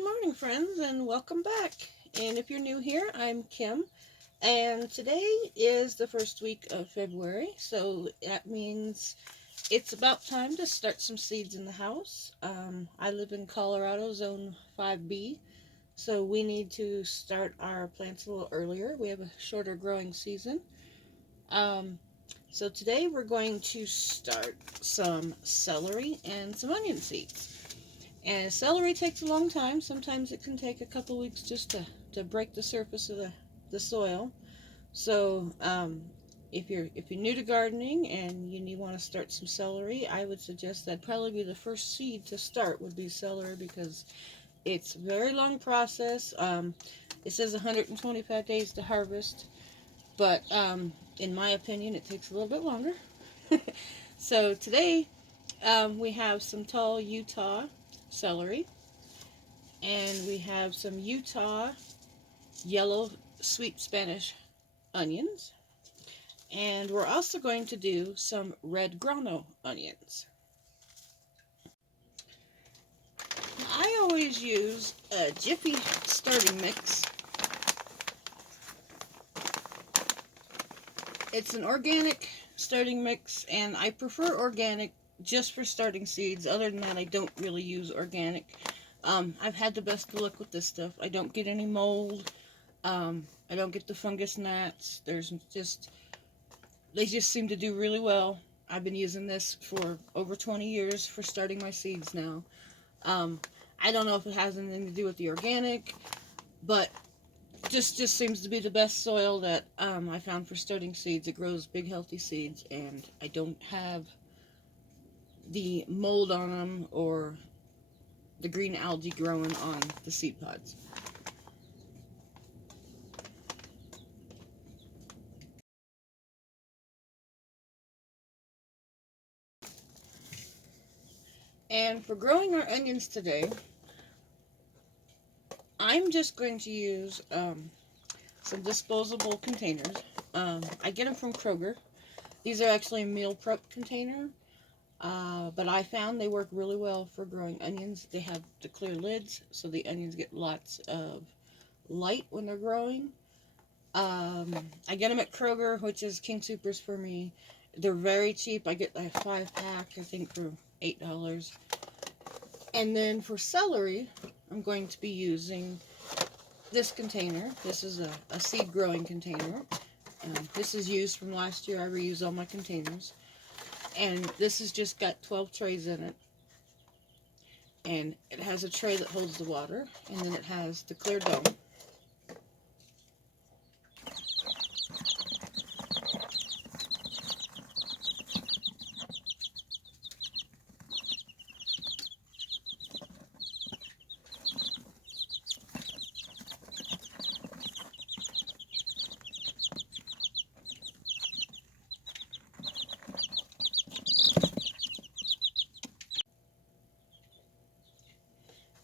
Good morning, friends, and welcome back. And if you're new here, I'm Kim, and today is the first week of February, so that means it's about time to start some seeds in the house. I live in Colorado, Zone 5B, so we need to start our plants a little earlier. We have a shorter growing season. Um, so today we're going to start some celery and some onion seeds. And celery takes a long time. Sometimes it can take a couple weeks just to break the surface of the soil. So if you're new to gardening and you want to start some celery, I would suggest that probably be the first seed to start would be celery because it's a very long process. It says 125 days to harvest, but in my opinion, it takes a little bit longer. So today we have some tall Utah celery. And we have some Utah yellow sweet Spanish onions. And we're also going to do some red grano onions. I always use a Jiffy starting mix. It's an organic starting mix, and I prefer organic just for starting seeds. Other than that, I don't really use organic. I've had the best luck with this stuff. I don't get any mold. I don't get the fungus gnats. They just seem to do really well. I've been using this for over 20 years for starting my seeds now. I don't know if it has anything to do with the organic, but just seems to be the best soil that I found for starting seeds. It grows big, healthy seeds, and I don't have the mold on them or the green algae growing on the seed pods. And for growing our onions today, I'm just going to use some disposable containers. I get them from Kroger. These are actually a meal prep container, but I found they work really well for growing onions. They have the clear lids, so the onions get lots of light when they're growing. I get them at Kroger, which is King Supers for me. They're very cheap. I get a 5-pack, I think, for $8. And then for celery, I'm going to be using this container. This is a seed growing container. This is used from last year. I reuse all my containers. And this has just got 12 trays in it. And it has a tray that holds the water. And then it has the clear dome.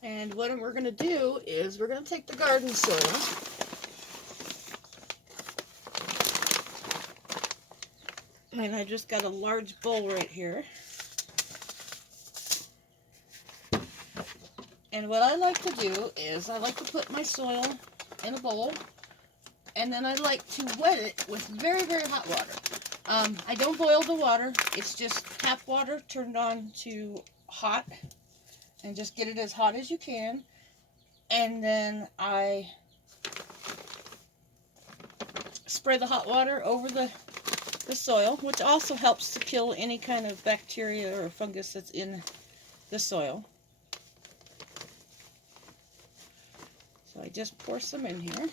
And what we're going to do is we're going to take the garden soil. And I just got a large bowl right here. And what I like to do is I like to put my soil in a bowl. And then I like to wet it with very, very hot water. I don't boil the water. It's just tap water turned on to hot. And just get it as hot as you can. And then I spray the hot water over the soil, which also helps to kill any kind of bacteria or fungus that's in the soil. So I just pour some in here.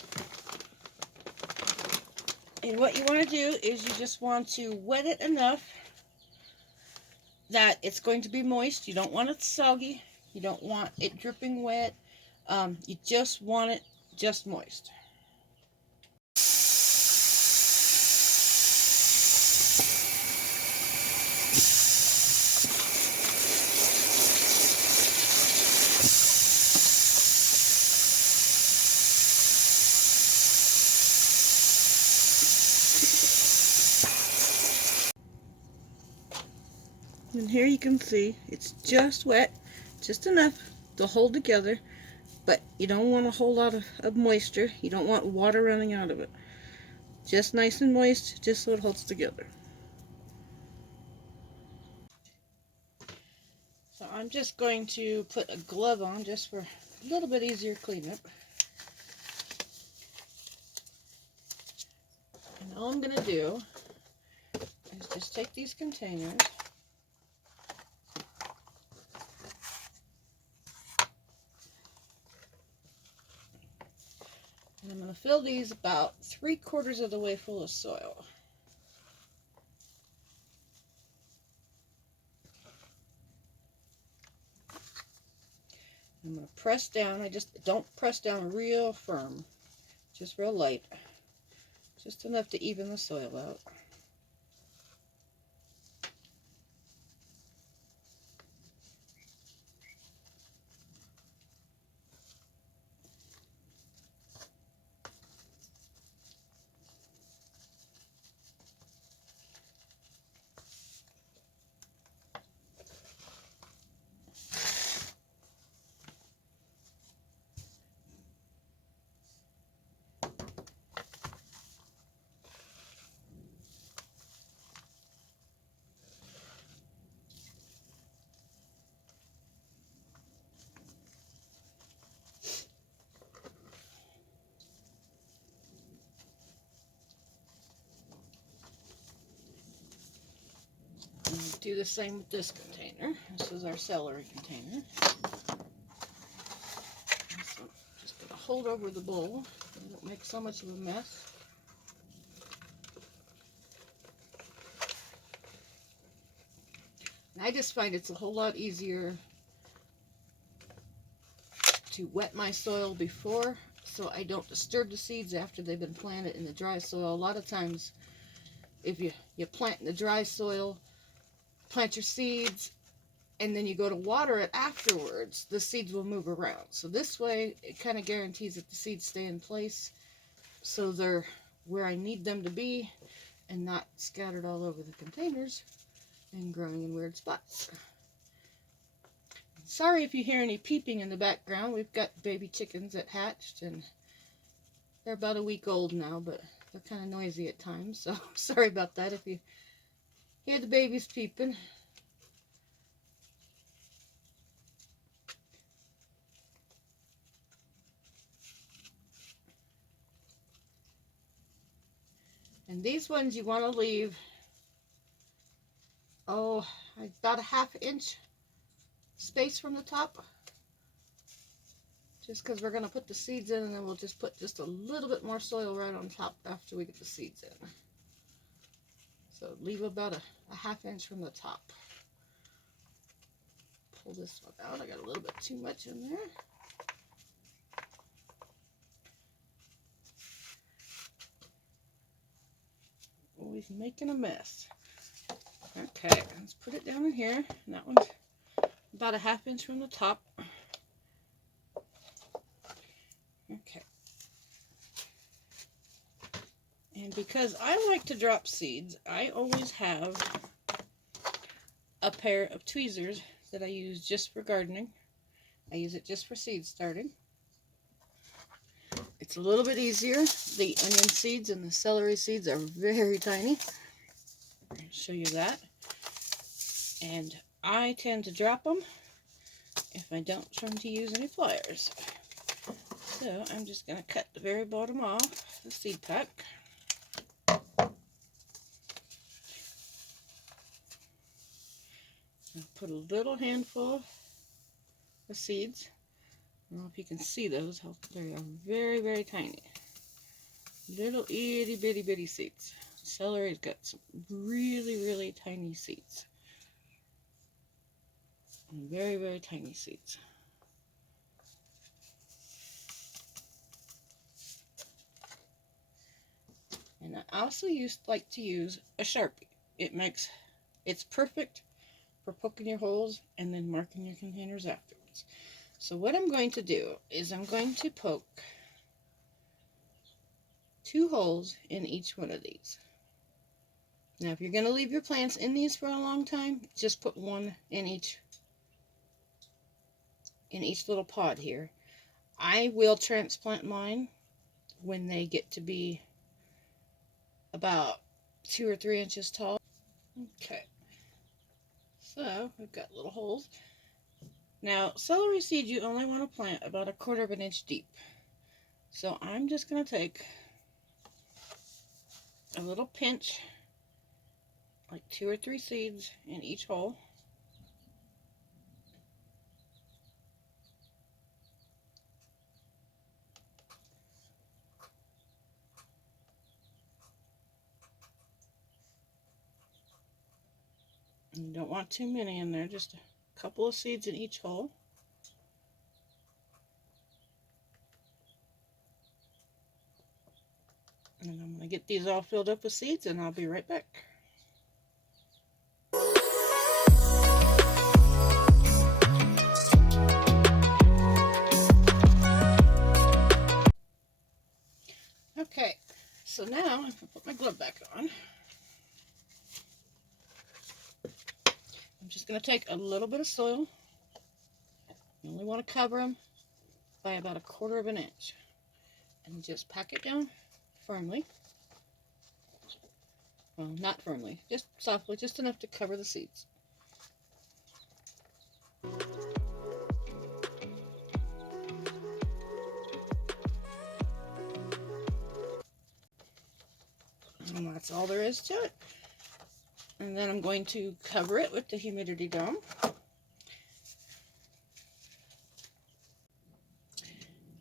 And what you want to do is you just want to wet it enough that it's going to be moist. You don't want it soggy. You don't want it dripping wet. You just want it just moist. And here you can see it's just wet, just enough to hold together. but you don't want a whole lot of moisture. You don't want water running out of it. Just nice and moist, just so it holds together. So I'm just going to put a glove on just for a little bit easier cleanup. And all I'm going to do is just take these containers and I'm going to fill these about 3/4 of the way full of soil. I'm going to press down. I just don't press down real firm, just real light, just enough to even the soil out. And I'll do the same with this container. This is our celery container. So just going to hold over the bowl so it don't make so much of a mess. And I just find it's a whole lot easier to wet my soil before, so I don't disturb the seeds after they've been planted in the dry soil. A lot of times, if you plant in the dry soil, plant your seeds, and then you go to water it afterwards, the seeds will move around. So this way, it kind of guarantees that the seeds stay in place, so they're where I need them to be, and not scattered all over the containers and growing in weird spots. Sorry if you hear any peeping in the background. We've got baby chickens that hatched, and they're about a week old now, but they're kind of noisy at times, so sorry about that if you hear the babies peeping. And these ones you want to leave, about a 1/2 inch space from the top. Just because we're going to put the seeds in, and then we'll just put just a little bit more soil right on top after we get the seeds in. So leave about a 1/2 inch from the top. Pull this one out. I got a little bit too much in there. Always making a mess. Okay, let's put it down in here. And that one's about a 1/2 inch from the top. Okay. And because I like to drop seeds, I always have a pair of tweezers that I use just for gardening. I use it just for seed starting. It's a little bit easier. The onion seeds and the celery seeds are very tiny. I'll show you that. And I tend to drop them if I don't try to use any pliers. So I'm just going to cut the very bottom off the seed pack. I'll put a little handful of seeds. I don't know if you can see those. They are very, very tiny. Little itty bitty seeds. Celery's got some really, really tiny seeds. And very, very tiny seeds. And I also like to use a Sharpie. It's perfect for poking your holes and then marking your containers afterwards. So what I'm going to do is I'm going to poke 2 holes in each one of these. Now if you're going to leave your plants in these for a long time, just put 1 in each little pod here. I will transplant mine when they get to be about 2 or 3 inches tall. Okay, so we've got little holes. Now, celery seed you only want to plant about 1/4 of an inch deep. So I'm just going to take a little pinch, like 2 or 3 seeds in each hole. You don't want too many in there, just a couple of seeds in each hole. And I'm going to get these all filled up with seeds, and I'll be right back. Okay, so now I'm going to put my glove back on. I'm just going to take a little bit of soil. You only want to cover them by about 1/4 of an inch. And just pack it down firmly. Well, not firmly, just softly, just enough to cover the seeds. And that's all there is to it. And then I'm going to cover it with the humidity dome.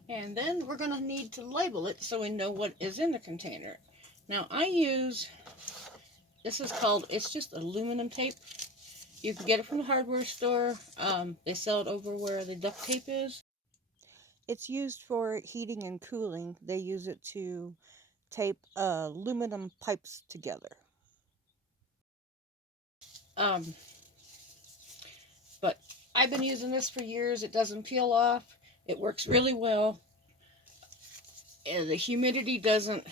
And then we're going to need to label it so we know what is in the container. Now I use, this is called, it's just aluminum tape. You can get it from the hardware store. They sell it over where the duct tape is. It's used for heating and cooling. They use it to tape aluminum pipes together. But I've been using this for years. It doesn't peel off. It works really well. And the humidity doesn't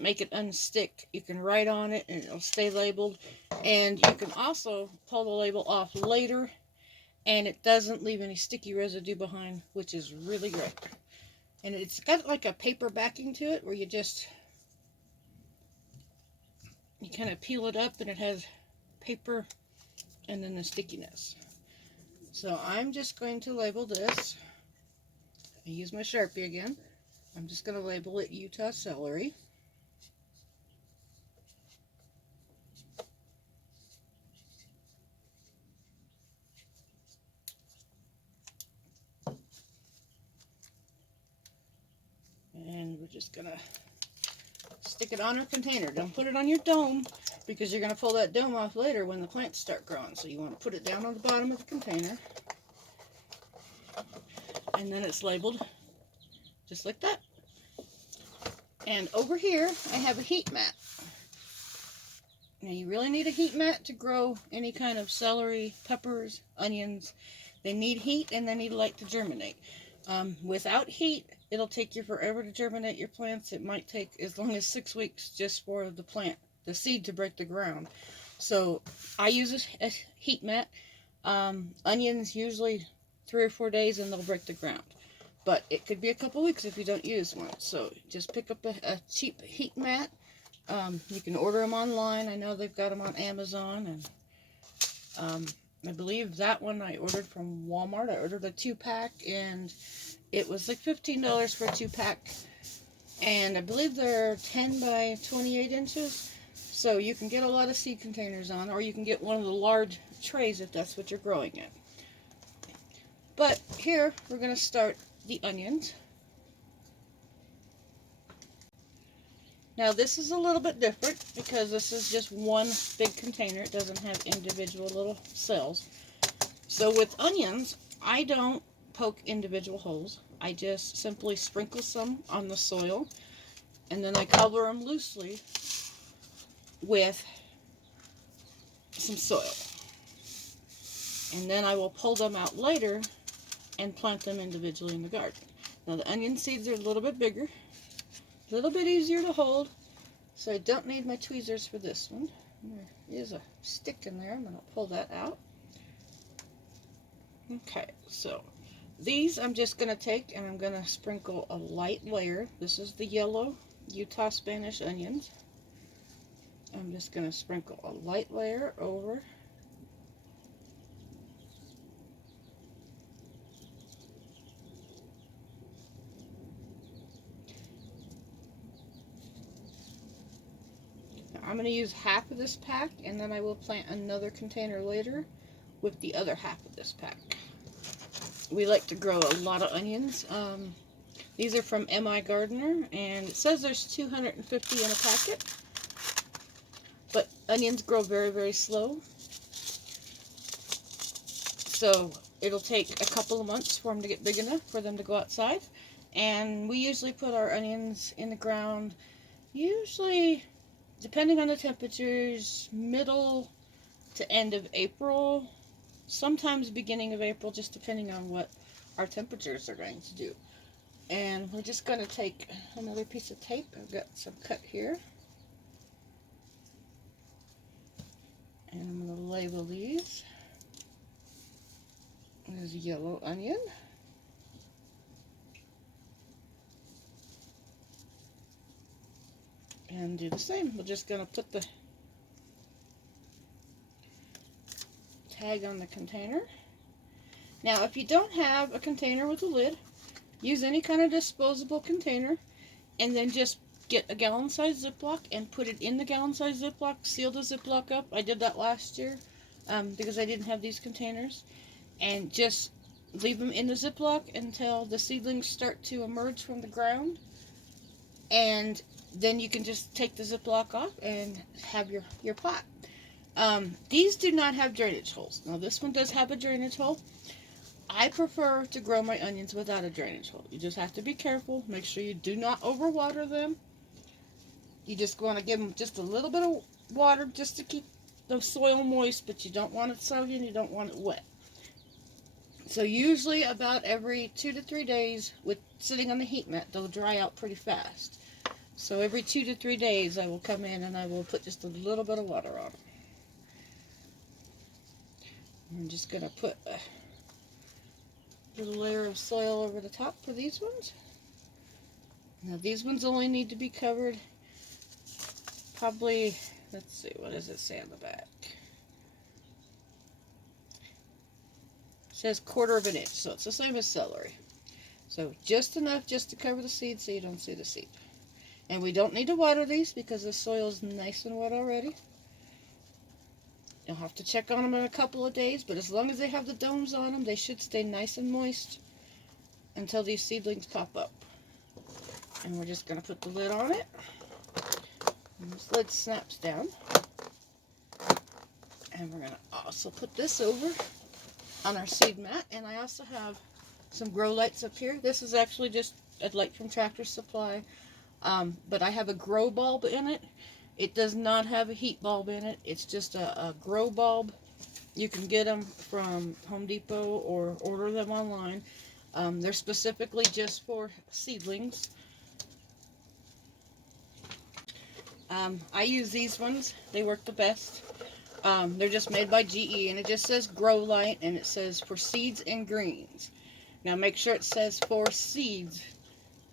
make it unstick. You can write on it and it'll stay labeled. And you can also pull the label off later and it doesn't leave any sticky residue behind, which is really great. And it's got like a paper backing to it where you kind of peel it up and it has paper and then the stickiness. So I'm just going to label this. I use my Sharpie again. I'm just going to label it Utah Celery. And we're just going to stick it on our container. Don't put it on your dome because you're going to pull that dome off later when the plants start growing. So you want to put it down on the bottom of the container. And then it's labeled just like that. And over here I have a heat mat. Now you really need a heat mat to grow any kind of celery, peppers, onions. They need heat and they need light to germinate. Without heat, it'll take you forever to germinate your plants. It might take as long as 6 weeks just for the seed to break the ground. So I use a heat mat. Onions usually 3 or 4 days and they'll break the ground. But it could be a couple weeks if you don't use one. So just pick up a cheap heat mat. You can order them online. I know they've got them on Amazon. And I believe that one I ordered from Walmart. I ordered a 2-pack and it was like $15 for a 2-pack. And I believe they're 10 by 28 inches. So you can get a lot of seed containers on, or you can get one of the large trays if that's what you're growing in. But here we're going to start the onions. Now this is a little bit different because this is just one big container. It doesn't have individual little cells. So with onions, I don't poke individual holes. I just simply sprinkle some on the soil and then I cover them loosely with some soil. And then I will pull them out later and plant them individually in the garden. Now the onion seeds are a little bit bigger, a little bit easier to hold, so I don't need my tweezers for this one. There is a stick in there. I'm going to pull that out. Okay, so these I'm just going to take and I'm going to sprinkle a light layer. This is the yellow Utah Spanish onions. I'm just going to sprinkle a light layer over. Now, I'm going to use half of this pack, and then I will plant another container later with the other half of this pack. We like to grow a lot of onions. These are from M.I. Gardener, and it says there's 250 in a packet. But onions grow very, very slow. So it'll take a couple of months for them to get big enough for them to go outside. And we usually put our onions in the ground, usually, depending on the temperatures, middle to end of April. Sometimes beginning of April, just depending on what our temperatures are going to do. And we're just going to take another piece of tape. I've got some cut here. And I'm going to label these. There's a yellow onion. And do the same. We're just going to put the tag on the container. Now, if you don't have a container with a lid, use any kind of disposable container, and then just get a gallon-sized Ziploc and put it in the gallon-sized Ziploc, seal the Ziploc up. I did that last year because I didn't have these containers. And just leave them in the Ziploc until the seedlings start to emerge from the ground. And then you can just take the Ziploc off and have your pot. These do not have drainage holes. Now this one does have a drainage hole. I prefer to grow my onions without a drainage hole. You just have to be careful. Make sure you do not overwater them. You just want to give them just a little bit of water just to keep the soil moist, but you don't want it soggy and you don't want it wet. So usually about every 2 to 3 days, with sitting on the heat mat, they'll dry out pretty fast. So every 2 to 3 days I will come in and I will put just a little bit of water on them. I'm just going to put a little layer of soil over the top for these ones. Now these ones only need to be covered probably, let's see, what does it say on the back? It says 1/4 of an inch, so it's the same as celery. So just enough just to cover the seed so you don't see the seed. And we don't need to water these because the soil is nice and wet already. You'll have to check on them in a couple of days, but as long as they have the domes on them, they should stay nice and moist until these seedlings pop up. And we're just going to put the lid on it. And this lid snaps down. And we're going to also put this over on our seed mat. And I also have some grow lights up here. This is actually just a light from Tractor Supply. But I have a grow bulb in it. It does not have a heat bulb in it. It's just a grow bulb. You can get them from Home Depot or order them online. They're specifically just for seedlings. I use these ones. They work the best. They're just made by GE, and it just says grow light, and it says for seeds and greens. Now make sure it says for seeds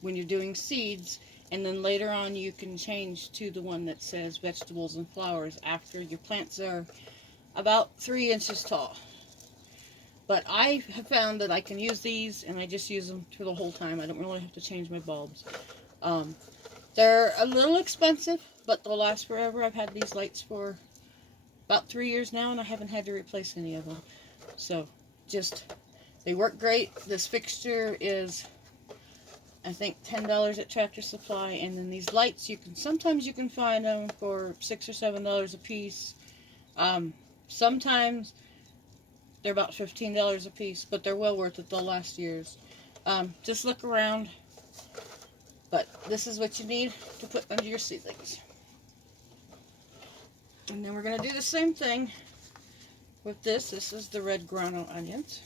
when you're doing seeds, and then later on you can change to the one that says vegetables and flowers after your plants are about 3 inches tall. But I have found that I can use these, and I just use them for the whole time. I don't really have to change my bulbs. They're a little expensive, but they'll last forever. I've had these lights for about 3 years now, and I haven't had to replace any of them. So, they work great. This fixture is, I think, $10 at Tractor Supply, and then these lights, sometimes you can find them for $6 or $7 a piece. Sometimes they're about $15 a piece, but they're well worth it. They'll last years. Just look around. But this is what you need to put under your seedlings. And then we're going to do the same thing with this. This is the red grano onions.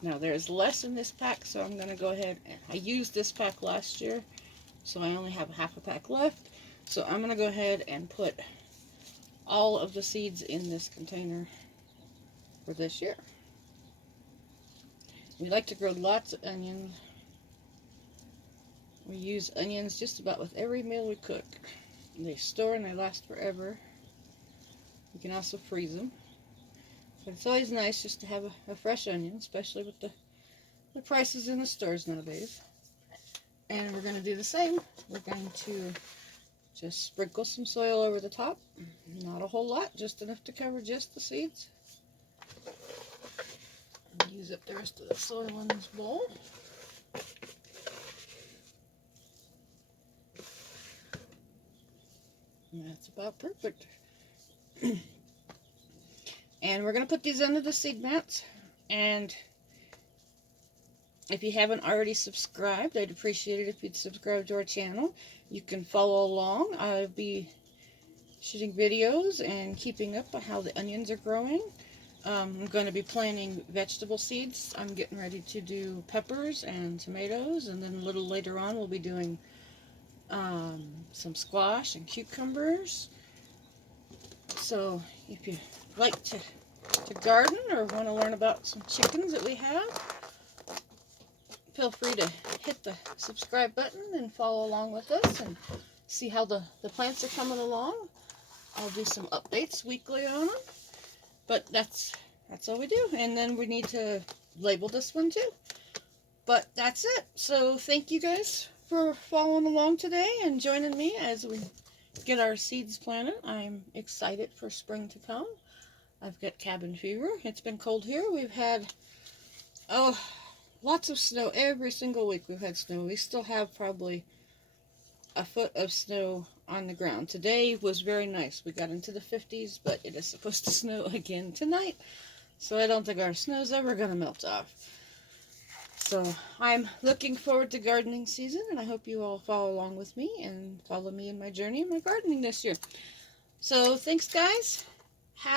Now there's less in this pack, so I'm going to go ahead and I used this pack last year, so I only have half a pack left. So I'm going to go ahead and put all of the seeds in this container for this year. We like to grow lots of onions. We use onions just about with every meal we cook. They store and they last forever. You can also freeze them. But it's always nice just to have a fresh onion, especially with the prices in the stores nowadays. And we're going to do the same. We're going to just sprinkle some soil over the top. Not a whole lot, just enough to cover just the seeds. And use up the rest of the soil in this bowl. And that's about perfect. And we're going to put these under the seed mats. And if you haven't already subscribed, I'd appreciate it if you'd subscribe to our channel. You can follow along. I'll be shooting videos and keeping up on how the onions are growing. I'm going to be planting vegetable seeds. I'm getting ready to do peppers and tomatoes, and then a little later on we'll be doing some squash and cucumbers. So if you like to garden or want to learn about some chickens that we have, feel free to hit the subscribe button and follow along with us and see how the plants are coming along. I'll do some updates weekly on them, but that's all we do. And then we need to label this one too. But that's it. So thank you guys for following along today and joining me as we get our seeds planted. I'm excited for spring to come. I've got cabin fever. It's been cold here. We've had, lots of snow every single week. We've had snow. We still have probably a foot of snow on the ground. Today was very nice. We got into the 50s, but it is supposed to snow again tonight. So I don't think our snow's ever going to melt off. So I'm looking forward to gardening season, and I hope you all follow along with me and follow me in my journey in my gardening this year. So thanks, guys. Have